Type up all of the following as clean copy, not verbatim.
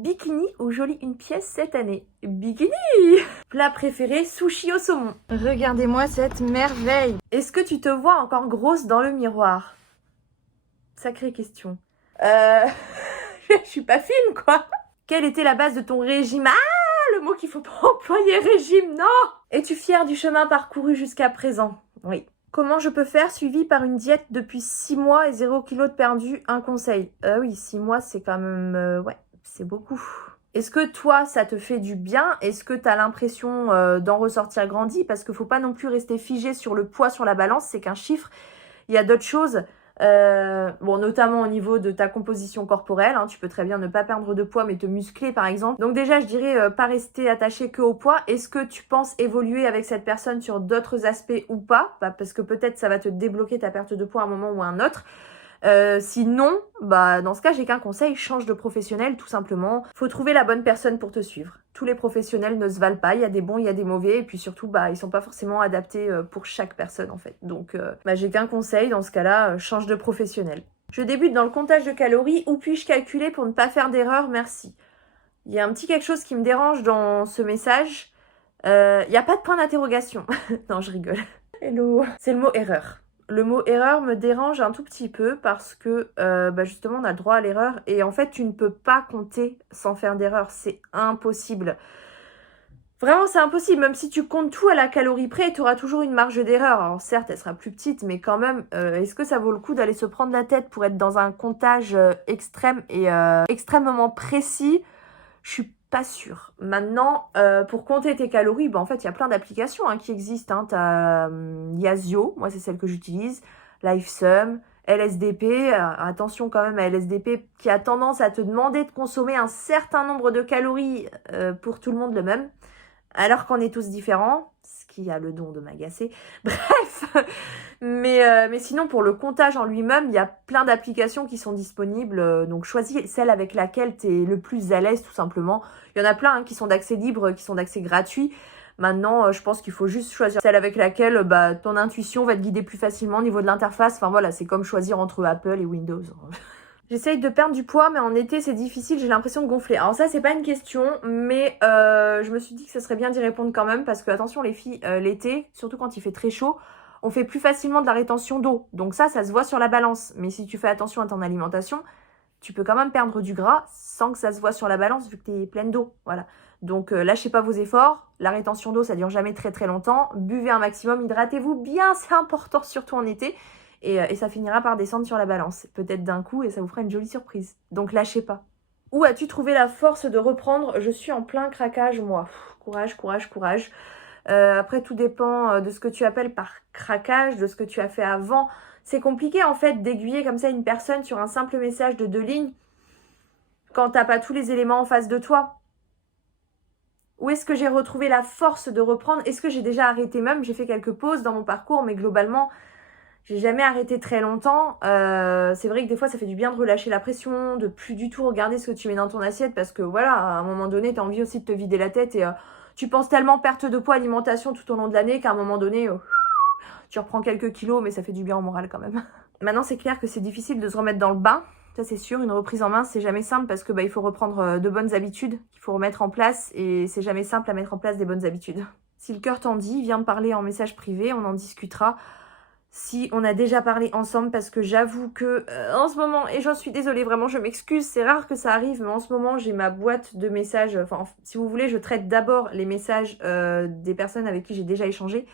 Bikini ou jolie une pièce cette année? Bikini! Plat préféré, sushi au saumon. Regardez-moi cette merveille. Est-ce que tu te vois encore grosse dans le miroir? Sacrée question. Je suis pas fine, quoi. Quelle était la base de ton régime? Ah, le mot qu'il faut pas employer, régime, non! Es-tu fière du chemin parcouru jusqu'à présent? Oui. Comment je peux faire suivi par une diète depuis 6 mois et 0 kg de perdu? Un conseil. Oui, 6 mois, c'est quand même... ouais, c'est beaucoup. Est-ce que toi, ça te fait du bien? Est-ce que tu as l'impression d'en ressortir grandi? Parce qu'il ne faut pas non plus rester figé sur le poids sur la balance, c'est qu'un chiffre. Il y a d'autres choses. Bon, notamment au niveau de ta composition corporelle, hein, tu peux très bien ne pas perdre de poids mais te muscler par exemple. Donc déjà je dirais pas rester attaché que au poids. Est-ce que tu penses évoluer avec cette personne sur d'autres aspects ou pas? Parce que peut-être ça va te débloquer ta perte de poids à un moment ou à un autre. Sinon, dans ce cas, j'ai qu'un conseil, change de professionnel tout simplement. Faut trouver la bonne personne pour te suivre. Tous les professionnels ne se valent pas, il y a des bons, il y a des mauvais, et puis surtout, ils sont pas forcément adaptés pour chaque personne en fait. Donc, j'ai qu'un conseil, dans ce cas-là, change de professionnel. Je débute dans le comptage de calories, où puis-je calculer pour ne pas faire d'erreur? Merci. Il y a un petit quelque chose qui me dérange dans ce message. Il n'y a pas de point d'interrogation. Non, je rigole. Hello. C'est le mot erreur. Le mot erreur me dérange un tout petit peu parce que justement on a le droit à l'erreur et en fait tu ne peux pas compter sans faire d'erreur, c'est impossible. Vraiment c'est impossible, même si tu comptes tout à la calorie près, tu auras toujours une marge d'erreur. Alors certes elle sera plus petite mais quand même, est-ce que ça vaut le coup d'aller se prendre la tête pour être dans un comptage extrême et extrêmement précis? Je suis pas sûre. Maintenant, pour compter tes calories, en fait, il y a plein d'applications qui existent. Hein. Tu as Yazio, moi c'est celle que j'utilise, LifeSum, LSDP. Attention quand même à LSDP qui a tendance à te demander de consommer un certain nombre de calories pour tout le monde le même, alors qu'on est tous différents, ce qui a le don de m'agacer. Bref, mais sinon pour le comptage en lui-même, il y a plein d'applications qui sont disponibles. Donc choisis celle avec laquelle tu es le plus à l'aise tout simplement. Il y en a plein qui sont d'accès libre, qui sont d'accès gratuit. Maintenant, je pense qu'il faut juste choisir celle avec laquelle ton intuition va te guider plus facilement au niveau de l'interface. Enfin voilà, c'est comme choisir entre Apple et Windows. J'essaye de perdre du poids, mais en été, c'est difficile, j'ai l'impression de gonfler. Alors ça, c'est pas une question, mais je me suis dit que ce serait bien d'y répondre quand même, parce que attention les filles, l'été, surtout quand il fait très chaud, on fait plus facilement de la rétention d'eau. Donc ça se voit sur la balance. Mais si tu fais attention à ton alimentation, tu peux quand même perdre du gras sans que ça se voit sur la balance, vu que tu es pleine d'eau. Voilà. Donc lâchez pas vos efforts. La rétention d'eau, ça dure jamais très très longtemps. Buvez un maximum, hydratez-vous bien, c'est important, surtout en été. Et ça finira par descendre sur la balance, peut-être d'un coup, et ça vous fera une jolie surprise. Donc lâchez pas. Où as-tu trouvé la force de reprendre? Je suis en plein craquage, moi. Courage, courage, courage. Après, tout dépend de ce que tu appelles par craquage, de ce que tu as fait avant. C'est compliqué, en fait, d'aiguiller comme ça une personne sur un simple message de 2 lignes quand t'as pas tous les éléments en face de toi. Où est-ce que j'ai retrouvé la force de reprendre? Est-ce que j'ai déjà arrêté même? J'ai fait quelques pauses dans mon parcours, mais globalement... j'ai jamais arrêté très longtemps. C'est vrai que des fois, ça fait du bien de relâcher la pression, de plus du tout regarder ce que tu mets dans ton assiette parce que voilà, à un moment donné, tu as envie aussi de te vider la tête et tu penses tellement perte de poids, alimentation tout au long de l'année qu'à un moment donné, tu reprends quelques kilos, mais ça fait du bien au moral quand même. Maintenant, c'est clair que c'est difficile de se remettre dans le bain. Ça, c'est sûr. Une reprise en main, c'est jamais simple parce que il faut reprendre de bonnes habitudes qu'il faut remettre en place et c'est jamais simple à mettre en place des bonnes habitudes. Si le cœur t'en dit, viens me parler en message privé, on en discutera. Si on a déjà parlé ensemble parce que j'avoue que en ce moment, et j'en suis désolée vraiment, je m'excuse, c'est rare que ça arrive, mais en ce moment j'ai ma boîte de messages, enfin si vous voulez je traite d'abord les messages des personnes avec qui j'ai déjà échangé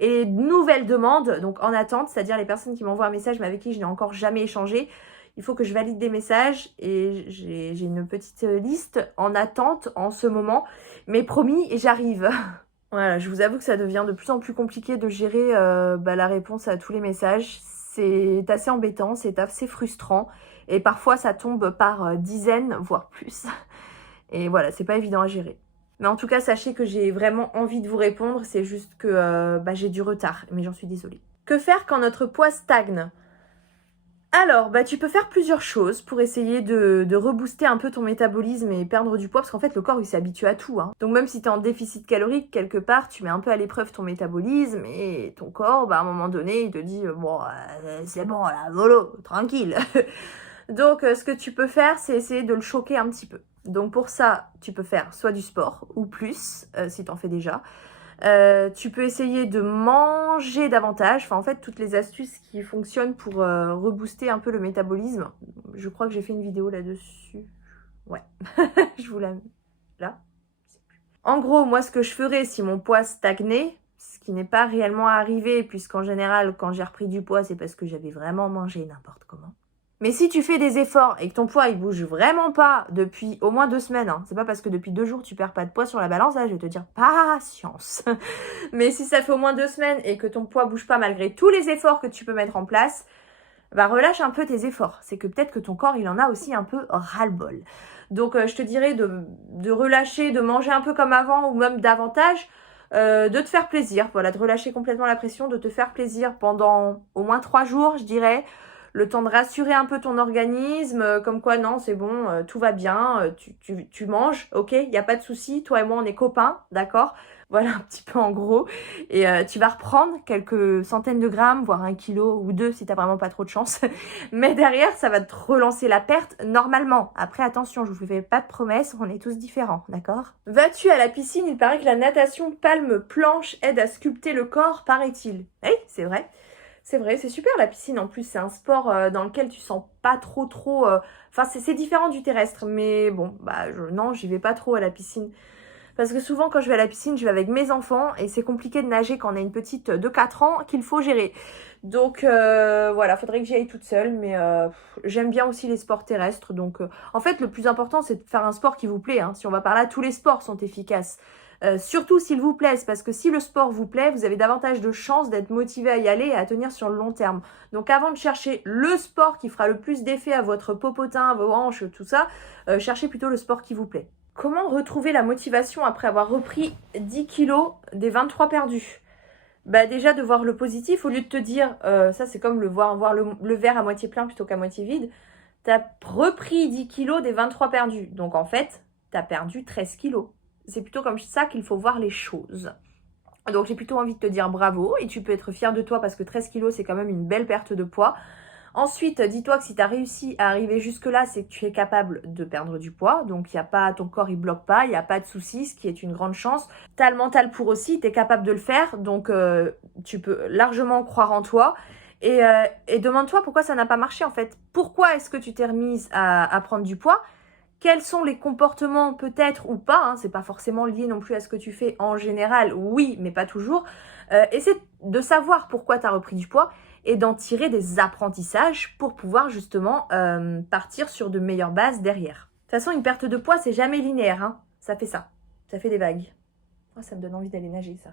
et nouvelles demandes, donc en attente, c'est-à-dire les personnes qui m'envoient un message mais avec qui je n'ai encore jamais échangé. Il faut que je valide des messages et j'ai une petite liste en attente en ce moment, mais promis, j'arrive. Voilà, je vous avoue que ça devient de plus en plus compliqué de gérer la réponse à tous les messages. C'est assez embêtant, c'est assez frustrant. Et parfois, ça tombe par dizaines, voire plus. Et voilà, c'est pas évident à gérer. Mais en tout cas, sachez que j'ai vraiment envie de vous répondre. C'est juste que j'ai du retard, mais j'en suis désolée. Que faire quand notre poids stagne? Alors, tu peux faire plusieurs choses pour essayer de rebooster un peu ton métabolisme et perdre du poids, parce qu'en fait, le corps, il s'habitue à tout. Hein. Donc même si tu es en déficit calorique, quelque part, tu mets un peu à l'épreuve ton métabolisme et ton corps, à un moment donné, il te dit « Bon, c'est bon, là, mollo, tranquille ». Donc, ce que tu peux faire, c'est essayer de le choquer un petit peu. Donc pour ça, tu peux faire soit du sport ou plus, si tu en fais déjà. Tu peux essayer de manger davantage. Enfin, en fait, toutes les astuces qui fonctionnent pour rebooster un peu le métabolisme. Je crois que j'ai fait une vidéo là-dessus. Ouais, je vous la mets là. En gros, moi, ce que je ferais si mon poids stagnait, ce qui n'est pas réellement arrivé, puisqu'en général, quand j'ai repris du poids, c'est parce que j'avais vraiment mangé n'importe comment. Mais si tu fais des efforts et que ton poids il bouge vraiment pas depuis au moins 2 semaines, hein, c'est pas parce que depuis 2 jours tu perds pas de poids sur la balance, là je vais te dire patience. Mais si ça fait au moins 2 semaines et que ton poids bouge pas malgré tous les efforts que tu peux mettre en place, bah relâche un peu tes efforts. C'est que peut-être que ton corps il en a aussi un peu ras-le-bol. Donc je te dirais de relâcher, de manger un peu comme avant ou même davantage. De te faire plaisir, voilà, de relâcher complètement la pression, de te faire plaisir pendant au moins 3 jours, je dirais. Le temps de rassurer un peu ton organisme, comme quoi non, c'est bon, tout va bien, tu manges, ok, il n'y a pas de souci, toi et moi on est copains, d'accord? Voilà un petit peu en gros. Et tu vas reprendre quelques centaines de grammes, voire 1 kilo ou 2 si t'as vraiment pas trop de chance. Mais derrière, ça va te relancer la perte normalement. Après, attention, je vous fais pas de promesses, on est tous différents, d'accord? Vas-tu à la piscine? Il paraît que la natation palme-planche aide à sculpter le corps, paraît-il. Oui, c'est vrai. C'est vrai, c'est super la piscine. En plus, c'est un sport dans lequel tu sens pas trop. Enfin, c'est différent du terrestre, mais bon, bah non, j'y vais pas trop à la piscine. Parce que souvent, quand je vais à la piscine, je vais avec mes enfants et c'est compliqué de nager quand on a une petite de 4 ans qu'il faut gérer. Donc voilà, faudrait que j'y aille toute seule, mais j'aime bien aussi les sports terrestres. Donc en fait, le plus important, c'est de faire un sport qui vous plaît. Hein. Si on va par là, tous les sports sont efficaces. Surtout s'ils vous plaisent, parce que si le sport vous plaît, vous avez davantage de chances d'être motivé à y aller et à tenir sur le long terme. Donc avant de chercher le sport qui fera le plus d'effet à votre popotin, à vos hanches, tout ça, cherchez plutôt le sport qui vous plaît. Comment retrouver la motivation après avoir repris 10 kilos des 23 perdus? Bah déjà de voir le positif, au lieu de te dire, ça c'est comme voir le verre à moitié plein plutôt qu'à moitié vide, t'as repris 10 kilos des 23 perdus. Donc en fait, t'as perdu 13 kilos. C'est plutôt comme ça qu'il faut voir les choses. Donc j'ai plutôt envie de te dire bravo et tu peux être fier de toi parce que 13 kilos c'est quand même une belle perte de poids. Ensuite, dis-toi que si tu as réussi à arriver jusque-là, c'est que tu es capable de perdre du poids. Donc, il y a pas, ton corps, il bloque pas, il n'y a pas de souci, ce qui est une grande chance. Tu as le mental pour aussi, tu es capable de le faire. Donc, tu peux largement croire en toi. Et demande-toi pourquoi ça n'a pas marché en fait. Pourquoi est-ce que tu t'es remise à prendre du poids? Quels sont les comportements peut-être ou pas, hein, c'est pas forcément lié non plus à ce que tu fais en général, oui, mais pas toujours. Essaie de savoir pourquoi tu as repris du poids et d'en tirer des apprentissages pour pouvoir justement partir sur de meilleures bases derrière. De toute façon, une perte de poids, c'est jamais linéaire, hein. Ça fait des vagues. Oh, ça me donne envie d'aller nager, ça.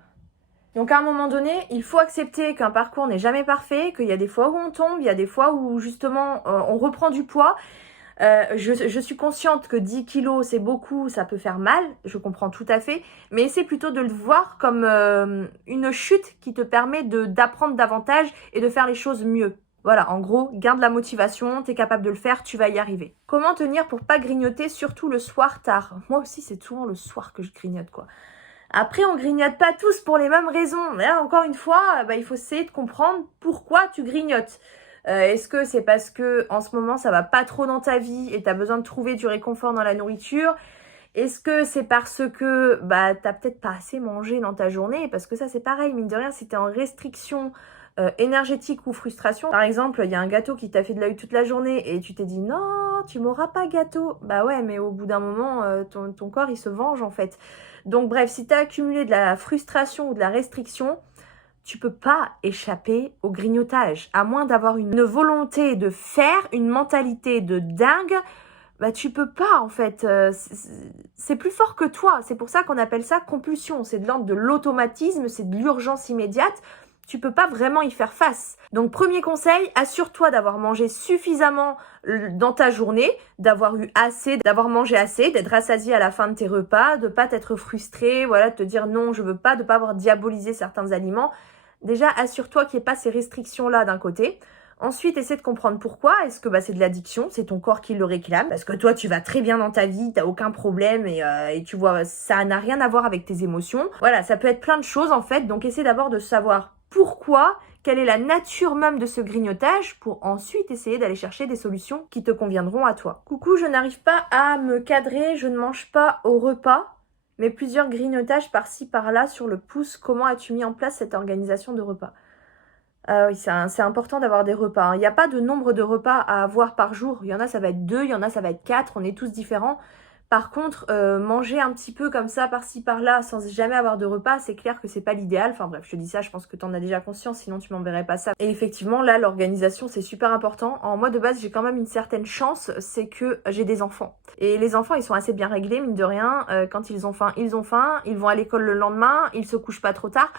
Donc à un moment donné, il faut accepter qu'un parcours n'est jamais parfait, qu'il y a des fois où on tombe, il y a des fois où justement on reprend du poids. Je suis consciente que 10 kilos c'est beaucoup, ça peut faire mal, je comprends tout à fait, mais essaie plutôt de le voir comme une chute qui te permet d'apprendre davantage et de faire les choses mieux. Voilà, en gros, garde la motivation, t'es capable de le faire, tu vas y arriver. Comment tenir pour pas grignoter, surtout le soir tard? Moi aussi, c'est souvent le soir que je grignote, quoi. Après, on grignote pas tous pour les mêmes raisons. Là, encore une fois, il faut essayer de comprendre pourquoi tu grignotes. Est-ce que c'est parce que en ce moment ça va pas trop dans ta vie et tu as besoin de trouver du réconfort dans la nourriture? Est-ce que c'est parce que t'as peut-être pas assez mangé dans ta journée? Parce que ça c'est pareil, mine de rien, si t'es en restriction énergétique ou frustration, par exemple, il y a un gâteau qui t'a fait de l'œil toute la journée et tu t'es dit non, tu m'auras pas gâteau. Bah ouais, mais au bout d'un moment, ton corps il se venge en fait. Donc bref, si t'as accumulé de la frustration ou de la restriction, tu peux pas échapper au grignotage. À moins d'avoir une volonté de faire, une mentalité de dingue, tu peux pas en fait. C'est plus fort que toi. C'est pour ça qu'on appelle ça compulsion. C'est de l'ordre de l'automatisme, c'est de l'urgence immédiate. Tu peux pas vraiment y faire face. Donc premier conseil, assure-toi d'avoir mangé suffisamment dans ta journée, d'avoir eu assez, d'avoir mangé assez, d'être rassasié à la fin de tes repas, de pas t'être frustré, voilà, de te dire non, je veux pas, de pas avoir diabolisé certains aliments. Déjà, assure-toi qu'il n'y ait pas ces restrictions-là d'un côté. Ensuite, essaie de comprendre pourquoi. Est-ce que c'est de l'addiction? C'est ton corps qui le réclame? Parce que toi, tu vas très bien dans ta vie, t'as aucun problème et tu vois, ça n'a rien à voir avec tes émotions. Voilà, ça peut être plein de choses en fait. Donc, essaie d'abord de savoir pourquoi, quelle est la nature même de ce grignotage pour ensuite essayer d'aller chercher des solutions qui te conviendront à toi. Coucou, je n'arrive pas à me cadrer, je ne mange pas au repas, mais plusieurs grignotages par-ci par-là sur le pouce. Comment as-tu mis en place cette organisation de repas? Oui, c'est important d'avoir des repas, hein. Il n'y a pas de nombre de repas à avoir par jour. Il y en a, ça va être 2, il y en a, ça va être 4. On est tous différents. Par contre, manger un petit peu comme ça, par-ci, par-là, sans jamais avoir de repas, c'est clair que c'est pas l'idéal. Enfin bref, je te dis ça, je pense que tu en as déjà conscience, sinon tu m'enverrais pas ça. Et effectivement, là, l'organisation, c'est super important. En moi, de base, j'ai quand même une certaine chance, c'est que j'ai des enfants. Et les enfants, ils sont assez bien réglés, mine de rien. Quand ils ont faim, ils ont faim. Ils vont à l'école le lendemain, ils se couchent pas trop tard.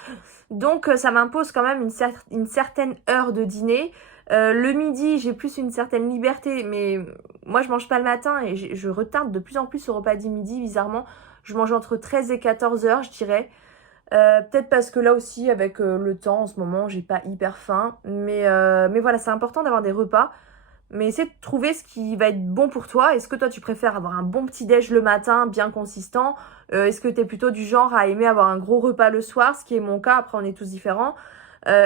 Donc, ça m'impose quand même une certaine heure de dîner. Le midi, j'ai plus une certaine liberté, mais moi je mange pas le matin et je retarde de plus en plus au repas du midi, bizarrement. Je mange entre 13 et 14 heures, je dirais. Peut-être parce que là aussi, avec le temps en ce moment, j'ai pas hyper faim. Mais voilà, c'est important d'avoir des repas. Mais essaie de trouver ce qui va être bon pour toi. Est-ce que toi tu préfères avoir un bon petit déj le matin, bien consistant? Est-ce que tu es plutôt du genre à aimer avoir un gros repas le soir, ce qui est mon cas, après on est tous différents.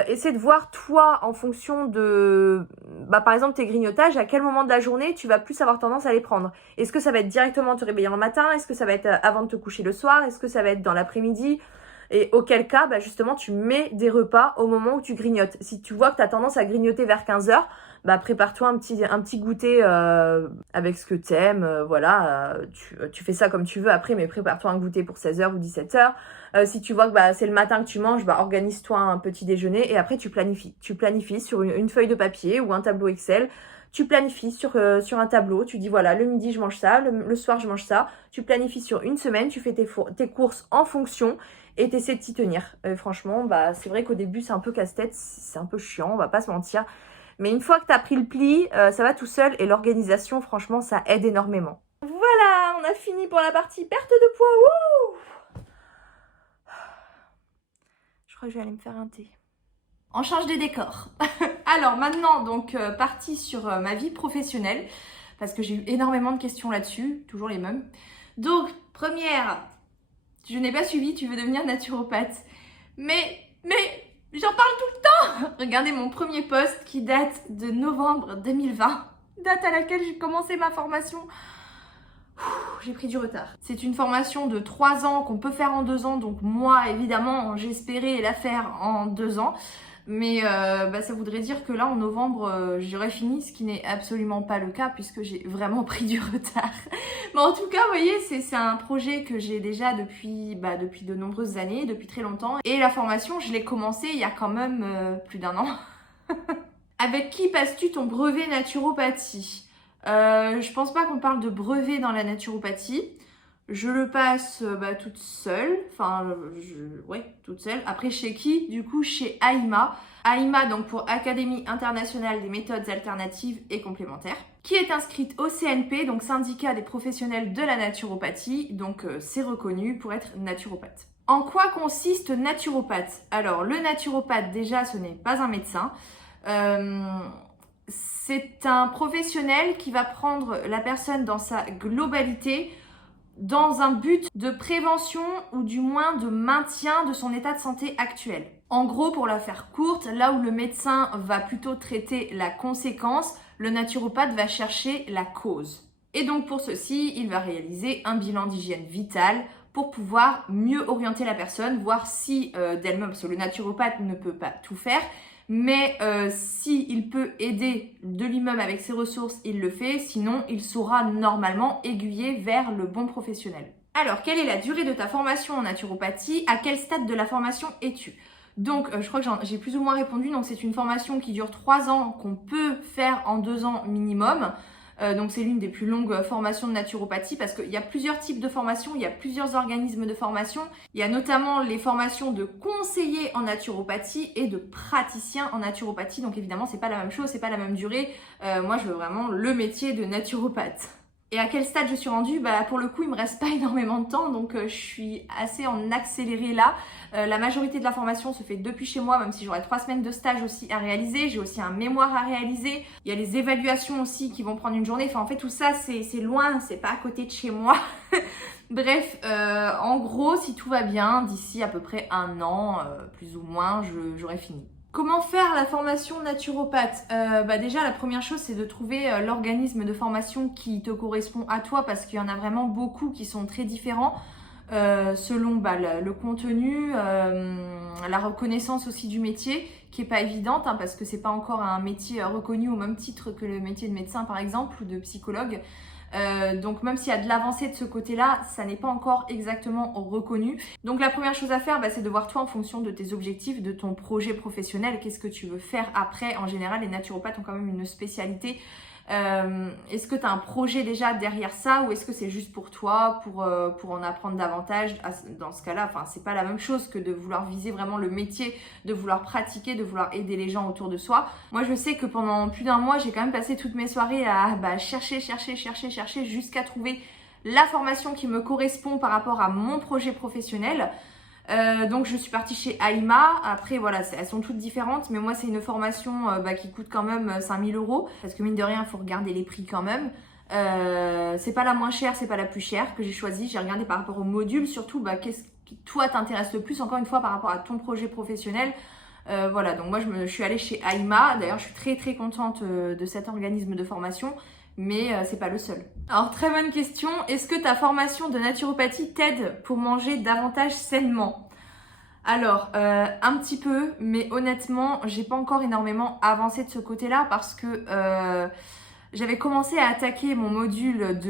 Essaie de voir toi en fonction de, par exemple tes grignotages, à quel moment de la journée tu vas plus avoir tendance à les prendre. Est-ce que ça va être directement te réveiller le matin? Est-ce que ça va être avant de te coucher le soir? Est-ce que ça va être dans l'après-midi? Et auquel cas, justement, tu mets des repas au moment où tu grignotes. Si tu vois que tu as tendance à grignoter vers 15h, prépare-toi un petit goûter avec ce que t'aimes. Voilà, tu fais ça comme tu veux après, mais prépare-toi un goûter pour 16h ou 17h. Si tu vois que c'est le matin que tu manges, organise-toi un petit déjeuner et après tu planifies. Tu planifies sur une feuille de papier ou un tableau Excel. Tu planifies sur un tableau, tu dis voilà, le midi je mange ça, le soir je mange ça. Tu planifies sur une semaine, tu fais tes courses en fonction et tu essaies de t'y tenir. Franchement, c'est vrai qu'au début c'est un peu casse-tête, c'est un peu chiant, on va pas se mentir. Mais une fois que tu as pris le pli, ça va tout seul et l'organisation, franchement, ça aide énormément. Voilà, on a fini pour la partie perte de poids. Wouh! Je crois que je vais aller me faire un thé. On change de décor. Alors maintenant, donc, partie sur ma vie professionnelle, parce que j'ai eu énormément de questions là-dessus, toujours les mêmes. Donc, première, je n'ai pas suivi, tu veux devenir naturopathe. Mais, j'en parle tout le temps. Regardez mon premier post qui date de novembre 2020, date à laquelle j'ai commencé ma formation. J'ai pris du retard. C'est une formation de 3 ans qu'on peut faire en 2 ans, donc moi, évidemment, j'espérais la faire en 2 ans. Mais ça voudrait dire que là, en novembre, j'aurais fini, ce qui n'est absolument pas le cas puisque j'ai vraiment pris du retard. Mais en tout cas, vous voyez, c'est un projet que j'ai déjà depuis de nombreuses années, depuis très longtemps. Et la formation, je l'ai commencée il y a quand même plus d'1 an. Avec qui passes-tu ton brevet naturopathie? Je pense pas qu'on parle de brevet dans la naturopathie. Je le passe toute seule, toute seule. Après, chez qui? Du coup, chez AIMA. AIMA, donc pour Académie internationale des méthodes alternatives et complémentaires, qui est inscrite au CNP, donc syndicat des professionnels de la naturopathie. Donc, c'est reconnu pour être naturopathe. En quoi consiste naturopathe? Alors, le naturopathe, déjà, ce n'est pas un médecin. C'est un professionnel qui va prendre la personne dans sa globalité, dans un but de prévention ou du moins de maintien de son état de santé actuel. En gros, pour la faire courte, là où le médecin va plutôt traiter la conséquence, le naturopathe va chercher la cause. Et donc pour ceci, il va réaliser un bilan d'hygiène vitale pour pouvoir mieux orienter la personne, voir si d'elle-même, parce que le naturopathe ne peut pas tout faire, mais s'il peut aider de lui-même avec ses ressources, il le fait. Sinon, il saura normalement aiguiller vers le bon professionnel. Alors, quelle est la durée de ta formation en naturopathie? À quel stade de la formation es-tu? Donc, je crois que j'ai plus ou moins répondu. Donc, c'est une formation qui dure 3 ans, qu'on peut faire en 2 ans minimum. Donc c'est l'une des plus longues formations de naturopathie parce qu'il y a plusieurs types de formations, il y a plusieurs organismes de formation. Il y a notamment les formations de conseillers en naturopathie et de praticiens en naturopathie. Donc évidemment, c'est pas la même chose, c'est pas la même durée. Moi, je veux vraiment le métier de naturopathe. Et à quel stade je suis rendue? Pour le coup, il me reste pas énormément de temps, donc je suis assez en accéléré là. La majorité de la formation se fait depuis chez moi, même si j'aurai 3 semaines de stage aussi à réaliser. J'ai aussi un mémoire à réaliser. Il y a les évaluations aussi qui vont prendre une journée. Enfin, en fait, tout ça, c'est loin, c'est pas à côté de chez moi. Bref, en gros, si tout va bien, d'ici à peu près 1 an, plus ou moins, j'aurai fini. Comment faire la formation naturopathe? Déjà, la première chose, c'est de trouver l'organisme de formation qui te correspond à toi parce qu'il y en a vraiment beaucoup qui sont très différents selon le contenu, la reconnaissance aussi du métier qui est pas évidente parce que c'est pas encore un métier reconnu au même titre que le métier de médecin par exemple ou de psychologue. Donc même s'il y a de l'avancée de ce côté-là, ça n'est pas encore exactement reconnu. Donc la première chose à faire, c'est de voir toi en fonction de tes objectifs, de ton projet professionnel, qu'est-ce que tu veux faire après. En général, les naturopathes ont quand même une spécialité. Est-ce que tu as un projet déjà derrière ça ou est-ce que c'est juste pour toi, pour en apprendre davantage? Dans ce cas-là, c'est pas la même chose que de vouloir viser vraiment le métier, de vouloir pratiquer, de vouloir aider les gens autour de soi. Moi, je sais que pendant plus d'un mois, j'ai quand même passé toutes mes soirées à chercher jusqu'à trouver la formation qui me correspond par rapport à mon projet professionnel. Donc je suis partie chez Aima. Après voilà, elles sont toutes différentes, mais moi c'est une formation qui coûte quand même 5000 € parce que mine de rien il faut regarder les prix quand même. C'est pas la moins chère, c'est pas la plus chère que j'ai choisie. J'ai regardé par rapport au module, surtout qu'est-ce qui toi t'intéresse le plus, encore une fois par rapport à ton projet professionnel. Voilà, donc moi je suis allée chez Aima. D'ailleurs je suis très très contente de cet organisme de formation. Mais c'est pas le seul. Alors très bonne question, est-ce que ta formation de naturopathie t'aide pour manger davantage sainement? Alors un petit peu, mais honnêtement j'ai pas encore énormément avancé de ce côté-là parce que j'avais commencé à attaquer mon module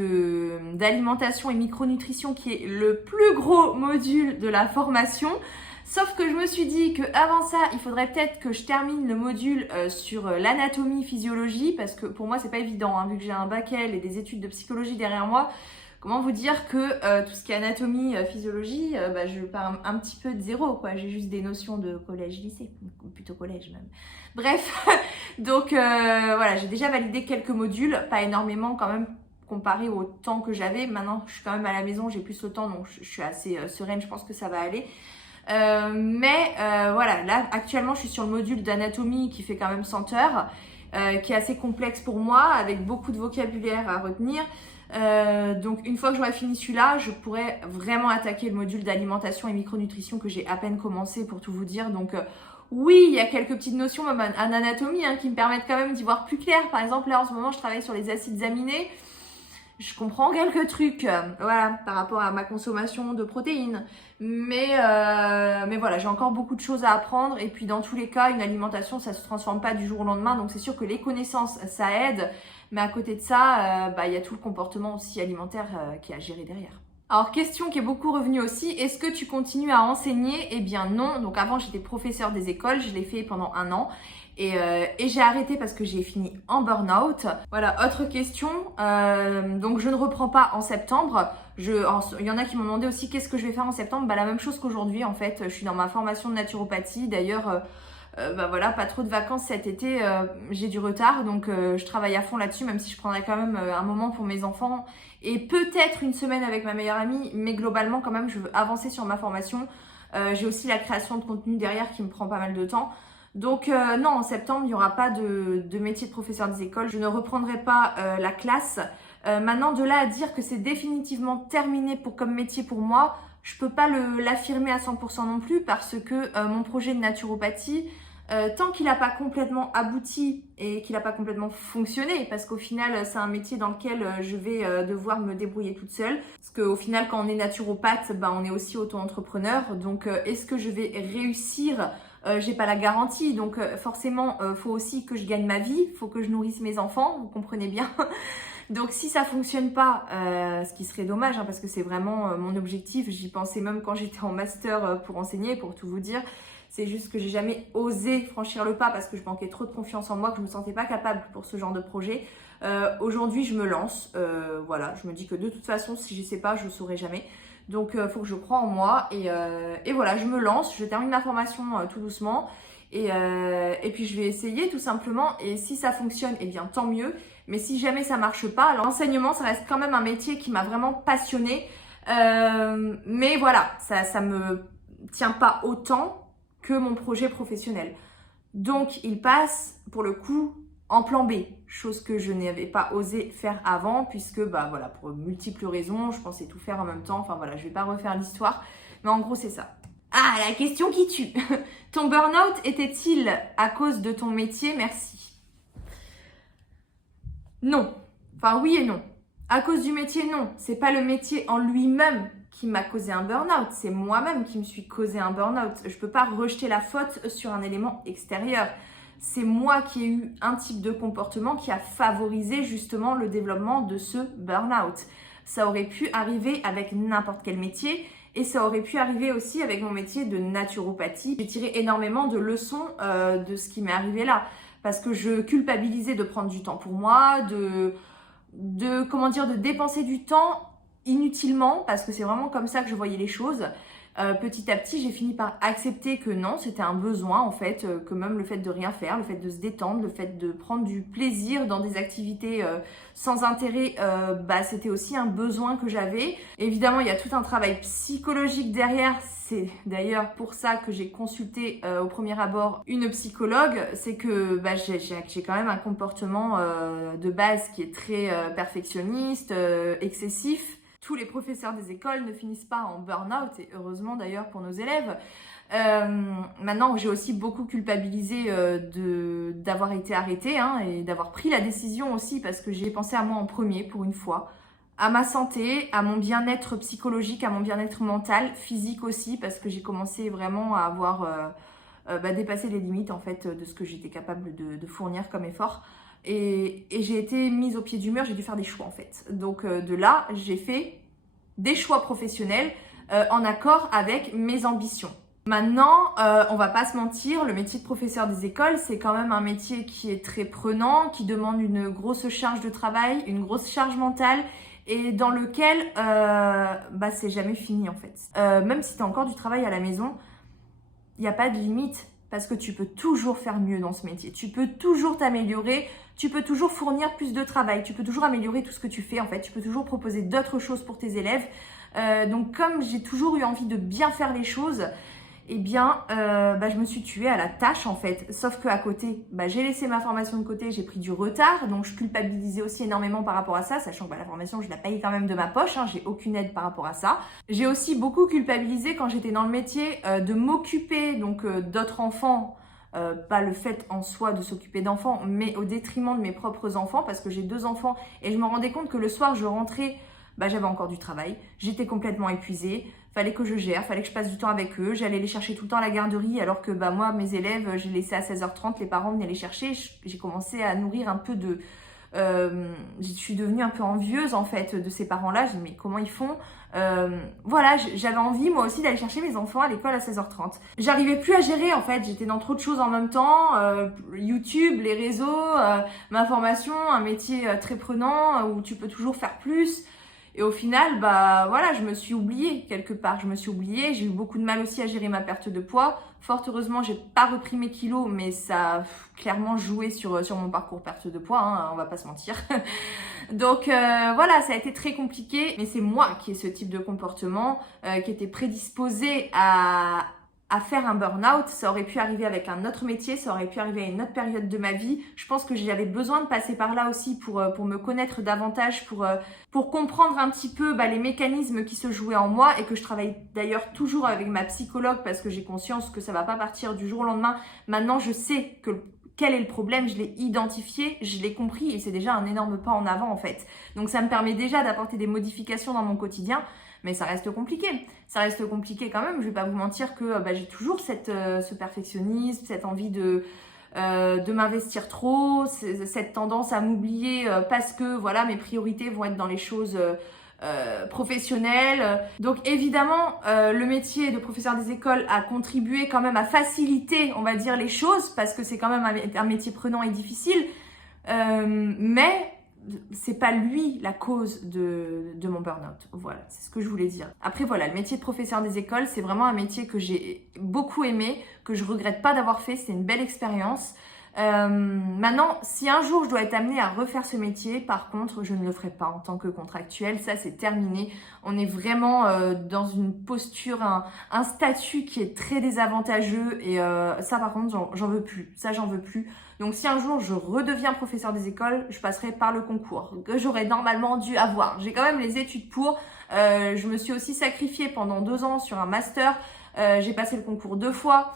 d'alimentation et micronutrition qui est le plus gros module de la formation. Sauf que je me suis dit qu'avant ça, il faudrait peut-être que je termine le module sur l'anatomie, physiologie, parce que pour moi, c'est pas évident, vu que j'ai un bac L et des études de psychologie derrière moi. Comment vous dire que tout ce qui est anatomie, physiologie, je pars un petit peu de zéro, quoi. J'ai juste des notions de collège-lycée, ou plutôt collège même. Bref, donc voilà, j'ai déjà validé quelques modules, pas énormément quand même, comparé au temps que j'avais. Maintenant, je suis quand même à la maison, j'ai plus le temps, donc je suis assez sereine, je pense que ça va aller. Voilà, là actuellement je suis sur le module d'anatomie qui fait quand même 100 heures, qui est assez complexe pour moi, avec beaucoup de vocabulaire à retenir. Donc une fois que j'aurai fini celui-là, je pourrai vraiment attaquer le module d'alimentation et micronutrition que j'ai à peine commencé pour tout vous dire. Donc oui, il y a quelques petites notions même en anatomie qui me permettent quand même d'y voir plus clair. Par exemple là en ce moment je travaille sur les acides aminés. Je comprends quelques trucs, voilà, par rapport à ma consommation de protéines. Mais voilà, j'ai encore beaucoup de choses à apprendre. Et puis dans tous les cas, une alimentation, ça se transforme pas du jour au lendemain. Donc c'est sûr que les connaissances, ça aide. Mais à côté de ça, il y a tout le comportement aussi alimentaire qui est à gérer derrière. Alors question qui est beaucoup revenue aussi, est-ce que tu continues à enseigner? Eh bien non, donc avant j'étais professeure des écoles, je l'ai fait pendant 1 an. Et j'ai arrêté parce que j'ai fini en burn-out. Voilà, autre question. Donc je ne reprends pas en septembre. Il y en a qui m'ont demandé aussi qu'est-ce que je vais faire en septembre. La même chose qu'aujourd'hui en fait. Je suis dans ma formation de naturopathie. D'ailleurs, voilà, pas trop de vacances cet été. J'ai du retard, donc je travaille à fond là-dessus, même si je prendrai quand même un moment pour mes enfants. Et peut-être une semaine avec ma meilleure amie. Mais globalement quand même, je veux avancer sur ma formation. J'ai aussi la création de contenu derrière qui me prend pas mal de temps. Donc non, en septembre, il n'y aura pas de métier de professeur des écoles. Je ne reprendrai pas la classe. Maintenant, de là à dire que c'est définitivement terminé comme métier pour moi, je peux pas l'affirmer à 100% non plus parce que mon projet de naturopathie, tant qu'il n'a pas complètement abouti et qu'il n'a pas complètement fonctionné, parce qu'au final, c'est un métier dans lequel je vais devoir me débrouiller toute seule. Parce qu'au final, quand on est naturopathe, on est aussi auto-entrepreneur. Donc, est-ce que je vais réussir? J'ai pas la garantie, donc forcément, faut aussi que je gagne ma vie, faut que je nourrisse mes enfants, vous comprenez bien. Donc si ça fonctionne pas, ce qui serait dommage, parce que c'est vraiment mon objectif, j'y pensais même quand j'étais en master pour enseigner, pour tout vous dire. C'est juste que j'ai jamais osé franchir le pas parce que je manquais trop de confiance en moi, que je me sentais pas capable pour ce genre de projet. Aujourd'hui, je me lance, voilà, je me dis que de toute façon, si je sais pas, je le saurai jamais. Donc, faut que je croie en moi et voilà, je me lance, je termine ma formation tout doucement et puis je vais essayer tout simplement et si ça fonctionne, eh bien tant mieux. Mais si jamais ça marche pas, l'enseignement, ça reste quand même un métier qui m'a vraiment passionnée. Mais voilà, ça me tient pas autant que mon projet professionnel. Donc, il passe pour le coup en plan B, chose que je n'avais pas osé faire avant puisque voilà, pour multiples raisons, je pensais tout faire en même temps. Enfin voilà, je vais pas refaire l'histoire, mais en gros c'est ça. Ah, la question qui tue. Ton burn-out était-il à cause de ton métier? Merci. Non. Enfin, oui et non. À cause du métier, non. C'est pas le métier en lui-même qui m'a causé un burn-out. C'est moi-même qui me suis causé un burn-out. Je peux pas rejeter la faute sur un élément extérieur. C'est moi qui ai eu un type de comportement qui a favorisé justement le développement de ce burn-out. Ça aurait pu arriver avec n'importe quel métier et ça aurait pu arriver aussi avec mon métier de naturopathie. J'ai tiré énormément de leçons de ce qui m'est arrivé là parce que je culpabilisais de prendre du temps pour moi, de dépenser du temps inutilement parce que c'est vraiment comme ça que je voyais les choses. Petit à petit, j'ai fini par accepter que non, c'était un besoin en fait, que même le fait de rien faire, le fait de se détendre, le fait de prendre du plaisir dans des activités sans intérêt, c'était aussi un besoin que j'avais. Évidemment, il y a tout un travail psychologique derrière. C'est d'ailleurs pour ça que j'ai consulté au premier abord une psychologue. C'est que j'ai quand même un comportement de base qui est très perfectionniste, excessif. Tous les professeurs des écoles ne finissent pas en burn-out, et heureusement d'ailleurs pour nos élèves. Maintenant, j'ai aussi beaucoup culpabilisé d'avoir été arrêtée et d'avoir pris la décision aussi parce que j'ai pensé à moi en premier pour une fois. À ma santé, à mon bien-être psychologique, à mon bien-être mental, physique aussi, parce que j'ai commencé vraiment à avoir dépassé les limites en fait de ce que j'étais capable de fournir comme effort. Et j'ai été mise au pied du mur, j'ai dû faire des choix en fait. Donc de là, j'ai fait des choix professionnels en accord avec mes ambitions. Maintenant, on va pas se mentir, le métier de professeur des écoles, c'est quand même un métier qui est très prenant, qui demande une grosse charge de travail, une grosse charge mentale et dans lequel c'est jamais fini en fait. Même si tu as encore du travail à la maison, il n'y a pas de limite. Parce que tu peux toujours faire mieux dans ce métier. Tu peux toujours t'améliorer, tu peux toujours fournir plus de travail, tu peux toujours améliorer tout ce que tu fais en fait. Tu peux toujours proposer d'autres choses pour tes élèves. Donc comme j'ai toujours eu envie de bien faire les choses, je me suis tuée à la tâche en fait. Sauf qu'à côté, j'ai laissé ma formation de côté, j'ai pris du retard. Donc je culpabilisais aussi énormément par rapport à ça, sachant que la formation, je la paye quand même de ma poche. J'ai aucune aide par rapport à ça. J'ai aussi beaucoup culpabilisé quand j'étais dans le métier de m'occuper d'autres enfants. Pas le fait en soi de s'occuper d'enfants, mais au détriment de mes propres enfants, parce que j'ai 2 enfants et je me rendais compte que le soir, je rentrais, j'avais encore du travail, j'étais complètement épuisée. Fallait que je gère, fallait que je passe du temps avec eux. J'allais les chercher tout le temps à la garderie alors que moi, mes élèves, j'ai laissé à 16h30, les parents venaient les chercher. J'ai commencé à nourrir un peu de... je suis devenue un peu envieuse en fait de ces parents-là. Je me dis mais comment ils font j'avais envie moi aussi d'aller chercher mes enfants à l'école à 16h30. J'arrivais plus à gérer en fait, j'étais dans trop de choses en même temps. YouTube, les réseaux, ma formation, un métier très prenant où tu peux toujours faire plus. Et au final, je me suis oubliée quelque part. Je me suis oubliée. J'ai eu beaucoup de mal aussi à gérer ma perte de poids. Fort heureusement, j'ai pas repris mes kilos, mais ça a clairement joué sur mon parcours perte de poids. On va pas se mentir. Donc ça a été très compliqué. Mais c'est moi qui ai ce type de comportement, qui était prédisposée à faire un burn-out. Ça aurait pu arriver avec un autre métier, ça aurait pu arriver à une autre période de ma vie. Je pense que j'avais besoin de passer par là aussi pour me connaître davantage, pour comprendre un petit peu les mécanismes qui se jouaient en moi et que je travaille d'ailleurs toujours avec ma psychologue parce que j'ai conscience que ça va pas partir du jour au lendemain. Maintenant, je sais quel est le problème, je l'ai identifié, je l'ai compris et c'est déjà un énorme pas en avant en fait. Donc ça me permet déjà d'apporter des modifications dans mon quotidien. Mais ça reste compliqué. Ça reste compliqué quand même. Je vais pas vous mentir que j'ai toujours ce perfectionnisme, cette envie de m'investir trop, cette tendance à m'oublier parce que mes priorités vont être dans les choses professionnelles. Donc évidemment, le métier de professeur des écoles a contribué quand même à faciliter, on va dire, les choses parce que c'est quand même un métier prenant et difficile. Mais c'est pas lui la cause de mon burn-out. Voilà, c'est ce que je voulais dire. Après le métier de professeur des écoles, c'est vraiment un métier que j'ai beaucoup aimé, que je regrette pas d'avoir fait, c'était une belle expérience. Maintenant, si un jour je dois être amenée à refaire ce métier, par contre, je ne le ferai pas en tant que contractuelle, ça c'est terminé. On est vraiment dans une posture, un statut qui est très désavantageux et ça par contre, j'en veux plus. Ça, j'en veux plus. Donc si un jour je redeviens professeur des écoles, je passerai par le concours que j'aurais normalement dû avoir. J'ai quand même les études pour. Je me suis aussi sacrifiée pendant 2 ans sur un master. J'ai passé le concours 2 fois.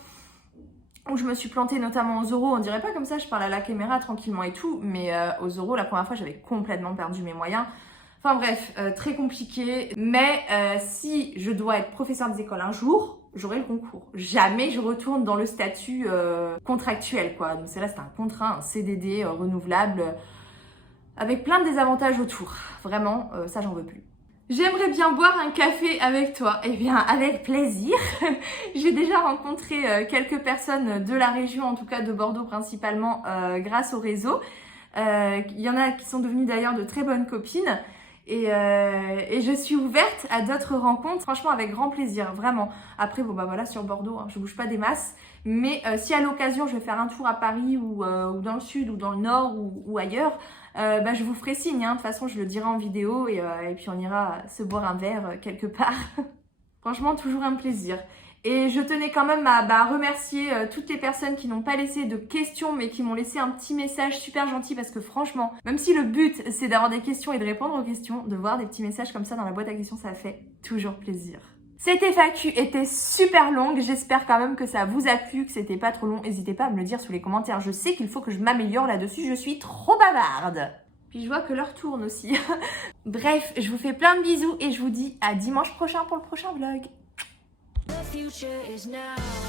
Où je me suis plantée notamment aux euros. On dirait pas comme ça, je parle à la caméra tranquillement et tout. Mais aux euros, la première fois, j'avais complètement perdu mes moyens. Enfin bref, très compliqué. Mais si je dois être professeur des écoles un jour, j'aurai le concours. Jamais je retourne dans le statut contractuel, quoi. Donc c'est un contrat, un CDD renouvelable, avec plein de désavantages autour. Vraiment, ça j'en veux plus. J'aimerais bien boire un café avec toi. Eh bien, avec plaisir. J'ai déjà rencontré quelques personnes de la région, en tout cas de Bordeaux principalement, grâce au réseau. Il y en a qui sont devenues d'ailleurs de très bonnes copines. Et je suis ouverte à d'autres rencontres, franchement avec grand plaisir, vraiment. Après, bon bah voilà, sur Bordeaux, hein, je bouge pas des masses. Mais si à l'occasion je vais faire un tour à Paris ou dans le sud ou dans le nord ou ailleurs, bah, je vous ferai signe, hein. De toute façon je le dirai en vidéo et puis on ira se boire un verre quelque part. Franchement, toujours un plaisir. Et je tenais quand même à remercier toutes les personnes qui n'ont pas laissé de questions mais qui m'ont laissé un petit message super gentil parce que franchement, même si le but c'est d'avoir des questions et de répondre aux questions, de voir des petits messages comme ça dans la boîte à questions, ça fait toujours plaisir. Cette FAQ était super longue, j'espère quand même que ça vous a plu, que c'était pas trop long. N'hésitez pas à me le dire sous les commentaires, je sais qu'il faut que je m'améliore là-dessus, je suis trop bavarde. Puis je vois que l'heure tourne aussi. Bref, je vous fais plein de bisous et je vous dis à dimanche prochain pour le prochain vlog. The future is now.